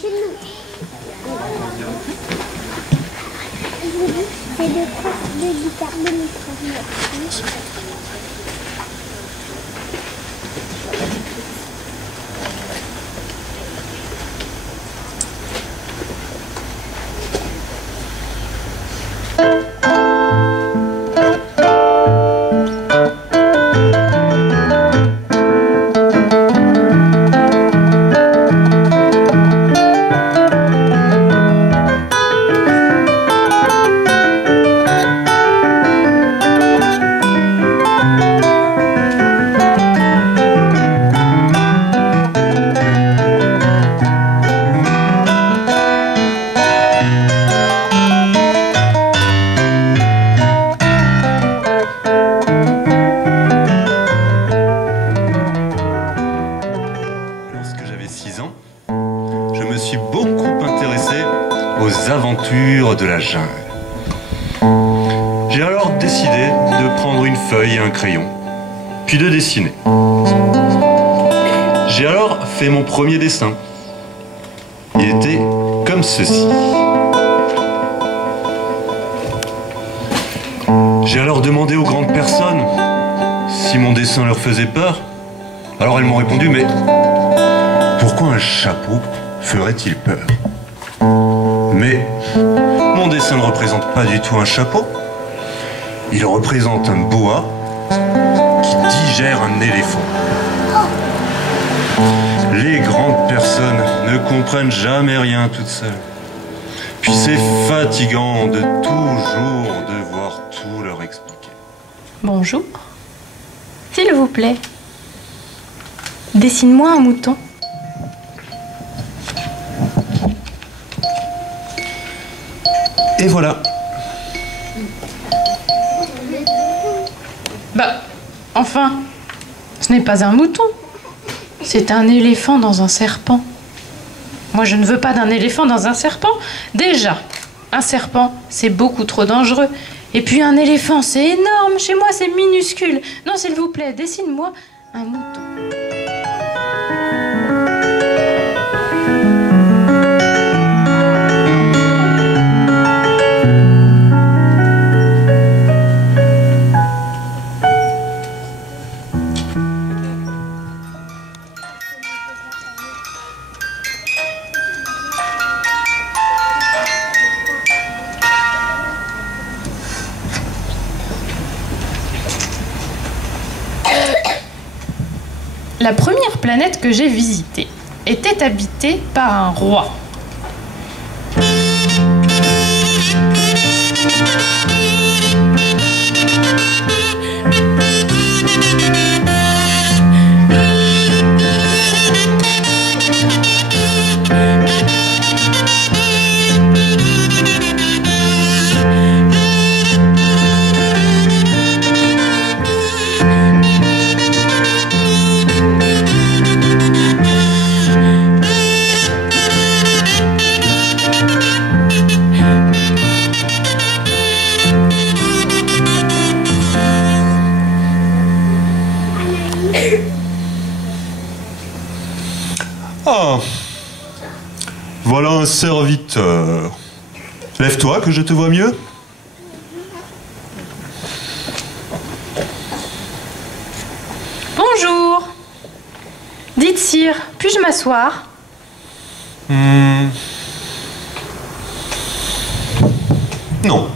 chez nous. C'est le prof de guitare de notre aventures de la jungle. J'ai alors décidé de prendre une feuille et un crayon, puis de dessiner. J'ai alors fait mon premier dessin. Il était comme ceci. J'ai alors demandé aux grandes personnes si mon dessin leur faisait peur. Alors elles m'ont répondu, mais pourquoi un chapeau ferait-il peur ? Mais mon dessin ne représente pas du tout un chapeau. Il représente un boa qui digère un éléphant. Les grandes personnes ne comprennent jamais rien toutes seules. Puis c'est fatigant de toujours devoir tout leur expliquer. Bonjour. S'il vous plaît, dessine-moi un mouton. Et voilà. Bah, enfin, ce n'est pas un mouton. C'est un éléphant dans un serpent. Moi, je ne veux pas d'un éléphant dans un serpent. Déjà, un serpent, c'est beaucoup trop dangereux. Et puis un éléphant, c'est énorme. Chez moi, c'est minuscule. Non, s'il vous plaît, dessine-moi un mouton. La première planète que j'ai visitée était habitée par un roi. Ah, voilà un serviteur. Lève-toi que je te vois mieux. Bonjour. Dites, sire, puis-je m'asseoir? Non.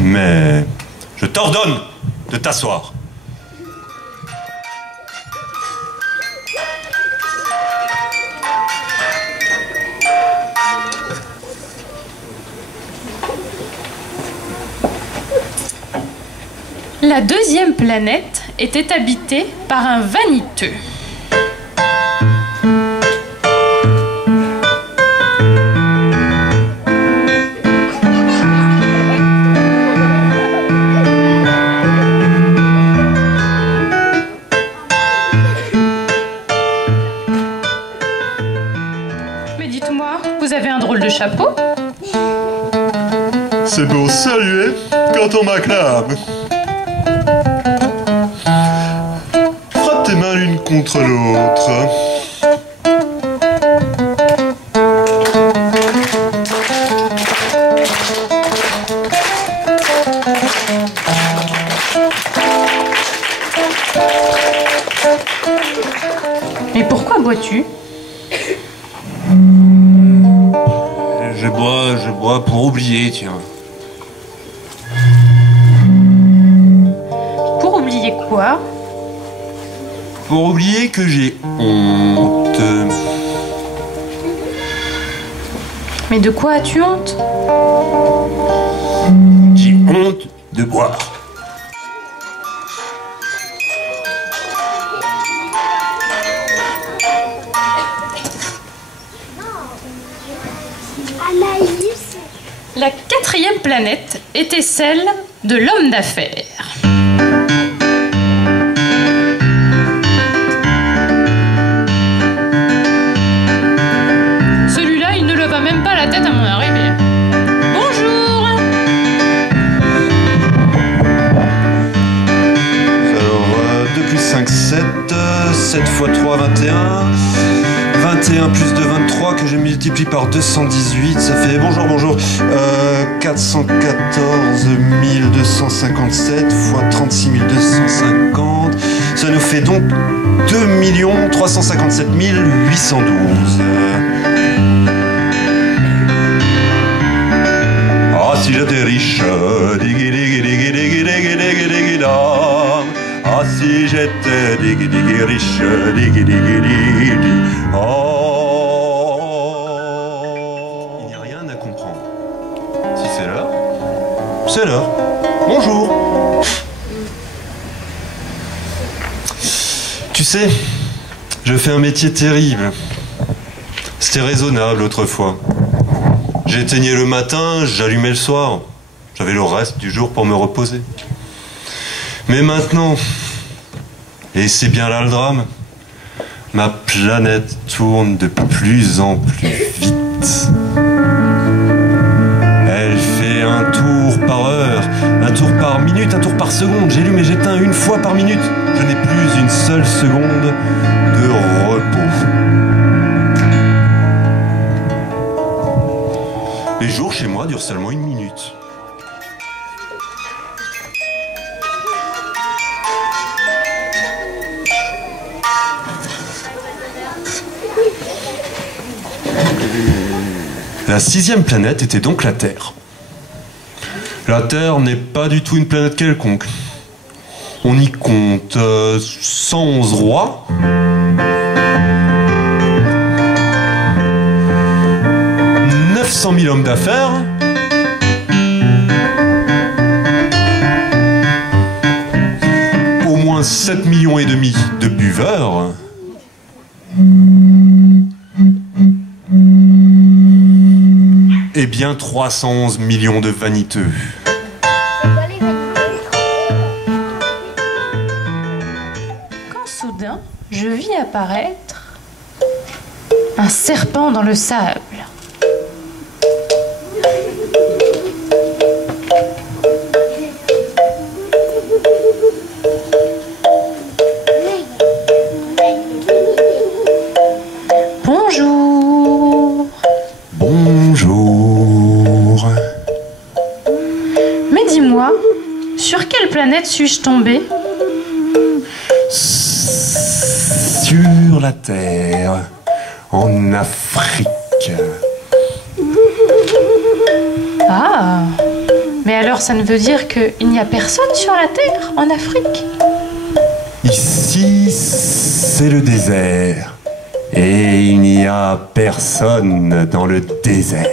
Mais je t'ordonne de t'asseoir. La deuxième planète était habitée par un vaniteux. Mais dites-moi, vous avez un drôle de chapeau? C'est pour saluer quand on m'acclame. Frappe tes mains l'une contre l'autre. Mais pourquoi bois-tu? Je bois pour oublier, tiens. Pour oublier quoi? Pour oublier que j'ai honte. Mais de quoi as-tu honte? J'ai honte de boire. Anaïs. La quatrième planète était celle de l'homme d'affaires. Celui-là, il ne leva même pas la tête à mon arrivée. Bonjour! Alors, 2 plus 5, 7. 7 fois 3, 21. 21 plus 2, 23 que je multiplie par 218, ça fait, bonjour, 414 257 fois 36 250, ça nous fait donc 2 357 812. Ah, si j'étais riche, digui digui digui digui digui digui digui dam. Ah, si j'étais digui digui riche, digui digui digui. Oh. Il n'y a rien à comprendre. Si c'est l'heure, c'est l'heure. Bonjour. Tu sais, je fais un métier terrible. C'était raisonnable autrefois. J'éteignais le matin, j'allumais le soir. J'avais le reste du jour pour me reposer. Mais maintenant, et c'est bien là le drame, ma planète tourne de plus en plus vite. Elle fait un tour par heure, un tour par minute, un tour par seconde. J'allume et j'éteins une fois par minute. Je n'ai plus une seule seconde de repos. Les jours chez moi durent seulement une minute. La 6e planète était donc la Terre. La Terre n'est pas du tout une planète quelconque. On y compte 111 rois, 900 000 hommes d'affaires, au moins 7,5 millions de buveurs, et bien 311 millions de vaniteux. Quand soudain, je vis apparaître un serpent dans le sable. Bonjour. Bonjour. Mais dis-moi, sur quelle planète suis-je tombée? Sur la Terre, en Afrique. Ah, mais alors ça ne veut dire qu'il n'y a personne sur la Terre, en Afrique? Ici, c'est le désert. Et il n'y a personne dans le désert.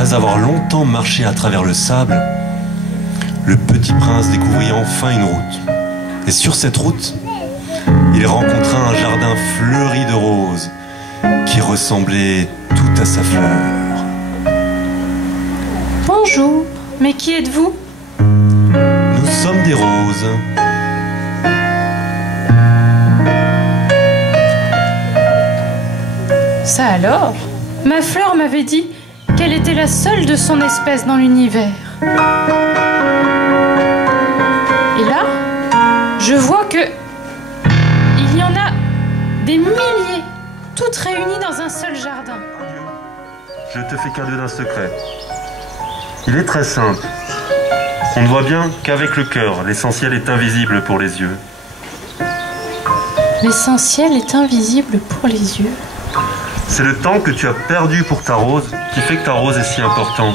Après avoir longtemps marché à travers le sable, le petit prince découvrit enfin une route. Et sur cette route, il rencontra un jardin fleuri de roses qui ressemblait tout à sa fleur. Bonjour, mais qui êtes-vous? Nous sommes des roses. Ça alors? Ma fleur m'avait dit qu'elle était la seule de son espèce dans l'univers. Et là, je vois que il y en a des milliers, toutes réunies dans un seul jardin. Je te fais cadeau d'un secret. Il est très simple. On ne voit bien qu'avec le cœur. L'essentiel est invisible pour les yeux. L'essentiel est invisible pour les yeux. C'est le temps que tu as perdu pour ta rose qui fait que ta rose est si importante.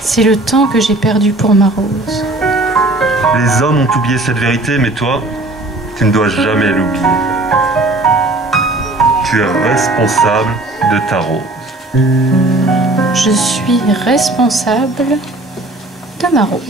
C'est le temps que j'ai perdu pour ma rose. Les hommes ont oublié cette vérité, mais toi, tu ne dois jamais l'oublier. Tu es responsable de ta rose. Je suis responsable de ma rose.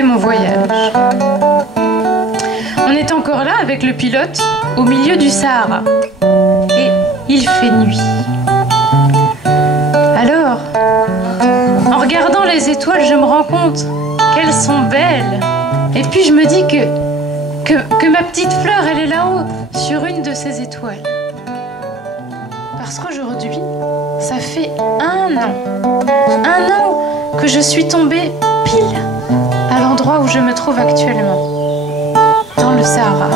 Mon voyage. On est encore là avec le pilote au milieu du Sahara et il fait nuit. Alors, en regardant les étoiles, je me rends compte qu'elles sont belles. Et puis je me dis que ma petite fleur, elle est là-haut sur une de ces étoiles. Parce qu'aujourd'hui, ça fait un an que je suis tombée pile à l'endroit où je me trouve actuellement, dans le Sahara.